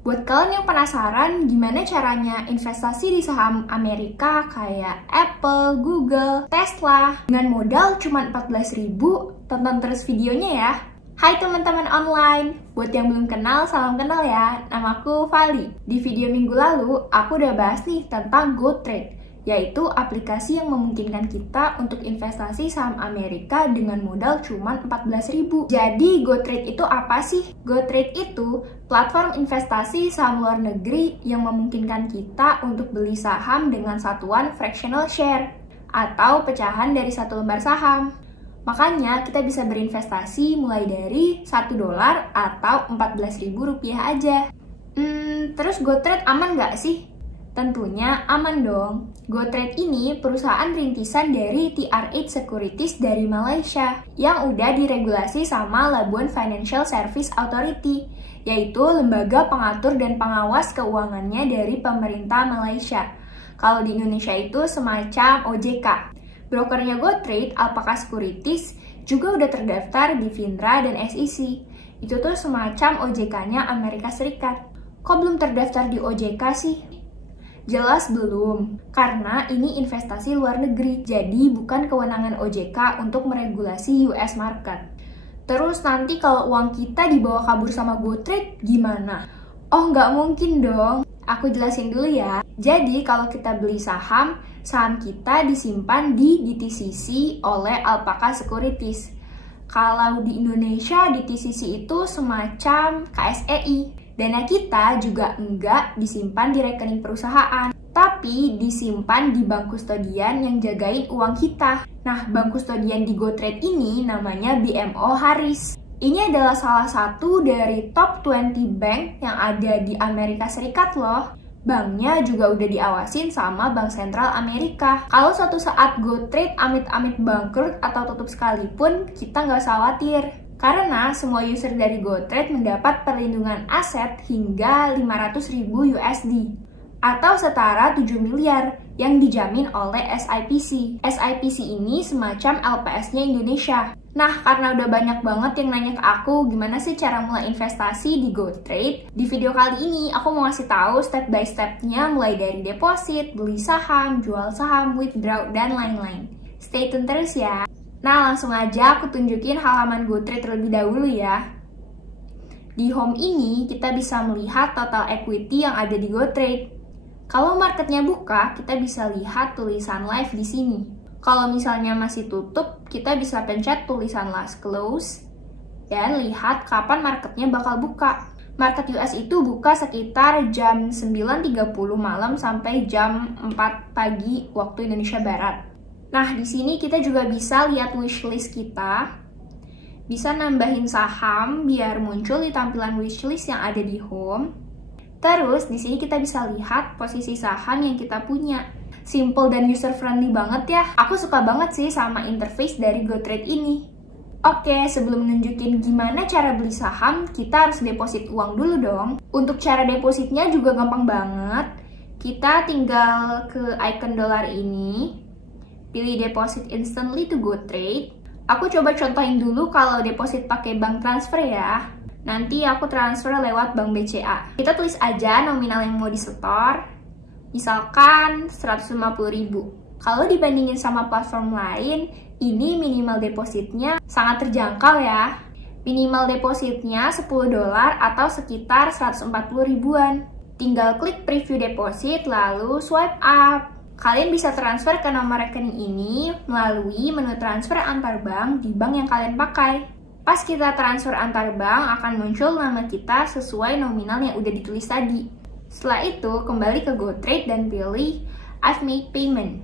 Buat kalian yang penasaran gimana caranya investasi di saham Amerika kayak Apple, Google, Tesla dengan modal cuma 14.000, tonton terus videonya ya. Hai teman-teman online, buat yang belum kenal, salam kenal ya. Namaku Vali. Di video minggu lalu, aku udah bahas nih tentang GoTrade, yaitu aplikasi yang memungkinkan kita untuk investasi saham Amerika dengan modal cuma 14.000. Jadi GoTrade itu apa sih? GoTrade itu platform investasi saham luar negeri yang memungkinkan kita untuk beli saham dengan satuan fractional share atau pecahan dari satu lembar saham. Makanya kita bisa berinvestasi mulai dari $1 atau Rp14.000 aja. Terus GoTrade aman nggak sih? Tentunya aman dong. GoTrade ini perusahaan rintisan dari TR8 Securities dari Malaysia yang udah diregulasi sama Labuan Financial Service Authority, yaitu lembaga pengatur dan pengawas keuangannya dari pemerintah Malaysia. Kalau di Indonesia itu semacam OJK. Brokernya GoTrade, Alpaca Securities, juga udah terdaftar di FINRA dan SEC. Itu tuh semacam OJK-nya Amerika Serikat. Kok belum terdaftar di OJK sih? Jelas belum, karena ini investasi luar negeri, jadi bukan kewenangan OJK untuk meregulasi US market. Terus nanti kalau uang kita dibawa kabur sama GoTrade, gimana? Oh, nggak mungkin dong. Aku jelasin dulu ya. Jadi kalau kita beli saham kita disimpan di DTCC oleh Alpaca Securities. Kalau di Indonesia, DTCC itu semacam KSEI. Dana kita juga enggak disimpan di rekening perusahaan, tapi disimpan di bank kustodian yang jagain uang kita. Nah, bank kustodian di GoTrade ini namanya BMO Harris. Ini adalah salah satu dari top 20 bank yang ada di Amerika Serikat loh. Banknya juga udah diawasin sama Bank Sentral Amerika. Kalau suatu saat GoTrade amit-amit bangkrut atau tutup sekalipun, kita nggak usah khawatir. Karena semua user dari GoTrade mendapat perlindungan aset hingga 500.000 USD atau setara 7 miliar yang dijamin oleh SIPC. SIPC ini semacam LPS-nya Indonesia. Nah, karena udah banyak banget yang nanya ke aku gimana sih cara mulai investasi di GoTrade, di video kali ini aku mau ngasih tahu step by step-nya mulai dari deposit, beli saham, jual saham, withdraw, dan lain-lain. Stay tune terus ya. Nah, langsung aja aku tunjukin halaman GoTrade terlebih dahulu ya. Di home ini, kita bisa melihat total equity yang ada di GoTrade. Kalau marketnya buka, kita bisa lihat tulisan live di sini. Kalau misalnya masih tutup, kita bisa pencet tulisan last close dan lihat kapan marketnya bakal buka. Market US itu buka sekitar jam 9.30 malam sampai jam 4 pagi waktu Indonesia Barat. Nah, di sini kita juga bisa lihat wishlist kita. Bisa nambahin saham biar muncul di tampilan wishlist yang ada di home. Terus, di sini kita bisa lihat posisi saham yang kita punya. Simple dan user friendly banget ya. Aku suka banget sih sama interface dari GoTrade ini. Oke, sebelum nunjukin gimana cara beli saham, kita harus deposit uang dulu dong. Untuk cara depositnya juga gampang banget. Kita tinggal ke icon dolar ini, pilih deposit instantly to GoTrade. Aku coba contohin dulu kalau deposit pakai bank transfer ya. Nanti aku transfer lewat bank BCA. Kita tulis aja nominal yang mau disetor. Misalkan 150.000. Kalau dibandingin sama platform lain, ini minimal depositnya sangat terjangkau ya. Minimal depositnya $10 atau sekitar 140 ribuan. Tinggal klik preview deposit lalu swipe up. Kalian bisa transfer ke nomor rekening ini melalui menu transfer antar bank di bank yang kalian pakai. Pas kita transfer antar bank akan muncul nama kita sesuai nominal yang udah ditulis tadi. Setelah itu, kembali ke GoTrade dan pilih I've made payment.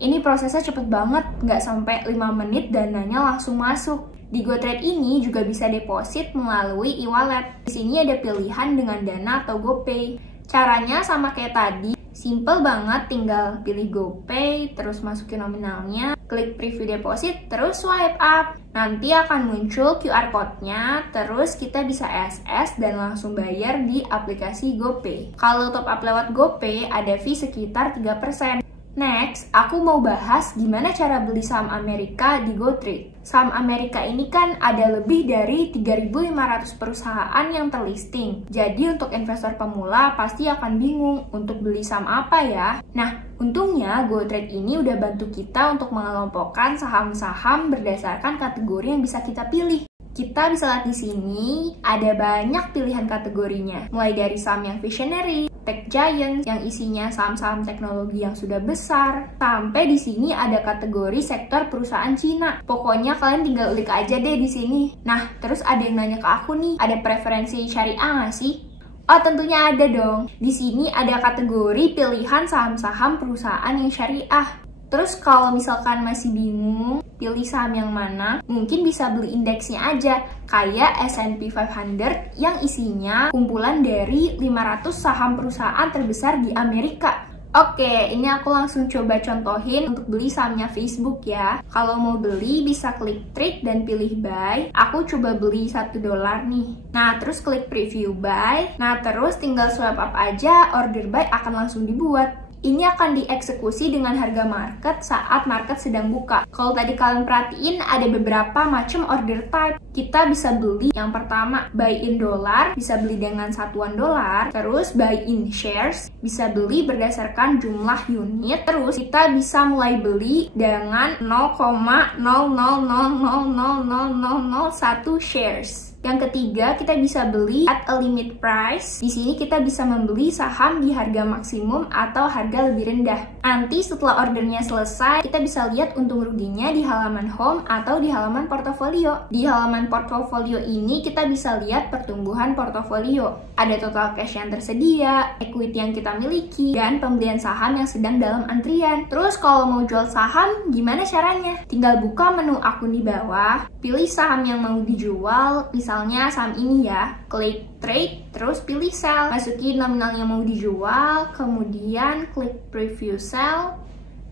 Ini prosesnya cepet banget, nggak sampai 5 menit dananya langsung masuk. Di GoTrade ini juga bisa deposit melalui e-wallet. Di sini ada pilihan dengan Dana atau GoPay. Caranya sama kayak tadi, simple banget, tinggal pilih GoPay, terus masukin nominalnya, klik preview deposit, terus swipe up. Nanti akan muncul QR code-nya, terus kita bisa SS dan langsung bayar di aplikasi GoPay. Kalau top up lewat GoPay, ada fee sekitar 3%. Next, aku mau bahas gimana cara beli saham Amerika di GoTrade. Saham Amerika ini kan ada lebih dari 3.500 perusahaan yang terlisting. Jadi untuk investor pemula pasti akan bingung untuk beli saham apa ya. Nah, untungnya GoTrade ini udah bantu kita untuk mengelompokkan saham-saham berdasarkan kategori yang bisa kita pilih. Kita bisa lihat di sini ada banyak pilihan kategorinya, mulai dari saham yang visionary, tech giant yang isinya saham-saham teknologi yang sudah besar, sampai di sini ada kategori sektor perusahaan Cina. Pokoknya kalian tinggal klik aja deh di sini. Nah, terus ada yang nanya ke aku nih, ada preferensi syariah nggak sih? Oh, tentunya ada dong. Di sini ada kategori pilihan saham-saham perusahaan yang syariah. Terus kalau misalkan masih bingung pilih saham yang mana, mungkin bisa beli indeksnya aja, kayak S&P 500 yang isinya kumpulan dari 500 saham perusahaan terbesar di Amerika. Oke, ini aku langsung coba contohin untuk beli sahamnya Facebook ya. Kalau mau beli bisa klik trade dan pilih buy. Aku coba beli $1 nih. Nah, terus klik preview buy. Nah, terus tinggal swipe up aja, order buy akan langsung dibuat. Ini akan dieksekusi dengan harga market saat market sedang buka. Kalau tadi kalian perhatiin ada beberapa macam order type. Kita bisa beli yang pertama buy in dollar, bisa beli dengan satuan dolar. Terus buy in shares, bisa beli berdasarkan jumlah unit. Terus kita bisa mulai beli dengan 0,000000001 shares. Yang ketiga, kita bisa beli at a limit price. Di sini kita bisa membeli saham di harga maksimum atau harga lebih rendah. Nanti setelah ordernya selesai, kita bisa lihat untung ruginya di halaman home atau di halaman portofolio. Di halaman portofolio ini kita bisa lihat pertumbuhan portofolio. Ada total cash yang tersedia, equity yang kita miliki, dan pembelian saham yang sedang dalam antrian. Terus kalau mau jual saham, gimana caranya? Tinggal buka menu akun di bawah, pilih saham yang mau dijual, misalnya saham ini ya, klik trade, terus pilih sell, masukin nominal yang mau dijual, kemudian klik preview sell,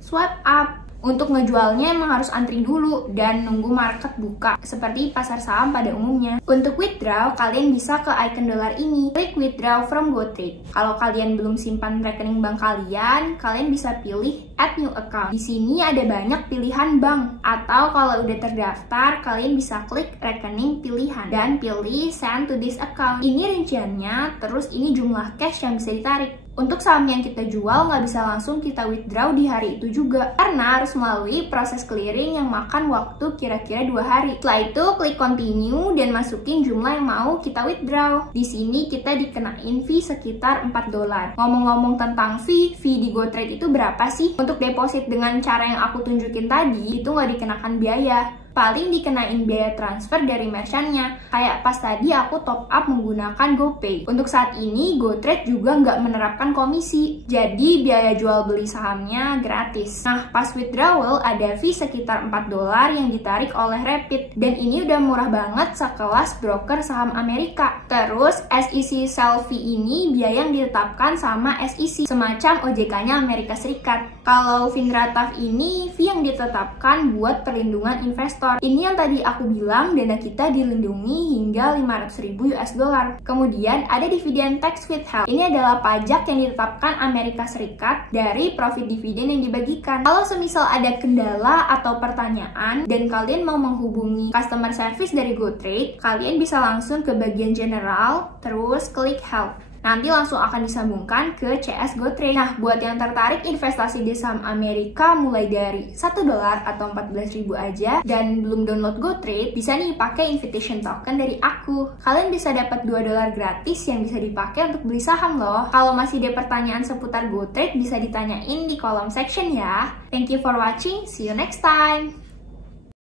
swipe up. Untuk ngejualnya emang harus antri dulu dan nunggu market buka, seperti pasar saham pada umumnya. Untuk withdraw, kalian bisa ke icon dolar ini, klik withdraw from GoTrade. Kalau kalian belum simpan rekening bank kalian bisa pilih add new account. Di sini ada banyak pilihan bank, atau kalau udah terdaftar, kalian bisa klik rekening pilihan dan pilih send to this account. Ini rinciannya, terus ini jumlah cash yang bisa ditarik. Untuk saham yang kita jual nggak bisa langsung kita withdraw di hari itu juga, karena harus melalui proses clearing yang makan waktu kira-kira 2 hari. Setelah itu klik continue dan masukin jumlah yang mau kita withdraw. Di sini kita dikenain fee sekitar $4. Ngomong-ngomong tentang fee di GoTrade itu berapa sih? Untuk deposit dengan cara yang aku tunjukin tadi, itu nggak dikenakan biaya. Paling dikenain biaya transfer dari merchantnya. Kayak pas tadi aku top up menggunakan GoPay. Untuk saat ini GoTrade juga nggak menerapkan komisi, jadi biaya jual beli sahamnya gratis. Nah, pas withdrawal ada fee sekitar $4 yang ditarik oleh Rapid, dan ini udah murah banget sekelas broker saham Amerika. Terus SEC sell fee ini biaya yang ditetapkan sama SEC, semacam OJK-nya Amerika Serikat. Kalau FINRA TAF ini fee yang ditetapkan buat perlindungan investor. Ini yang tadi aku bilang dana kita dilindungi hingga $500.000. Kemudian ada dividend tax withheld. Ini adalah pajak yang ditetapkan Amerika Serikat dari profit dividen yang dibagikan. Kalau semisal ada kendala atau pertanyaan dan kalian mau menghubungi customer service dari GoTrade, kalian bisa langsung ke bagian general, terus klik help. Nanti langsung akan disambungkan ke CS GoTrade. Nah, buat yang tertarik investasi di saham Amerika mulai dari $1 atau 14.000 aja dan belum download GoTrade, bisa nih pakai invitation token dari aku. Kalian bisa dapat $2 gratis yang bisa dipakai untuk beli saham loh. Kalau masih ada pertanyaan seputar GoTrade, bisa ditanyain di kolom section ya. Thank you for watching, see you next time!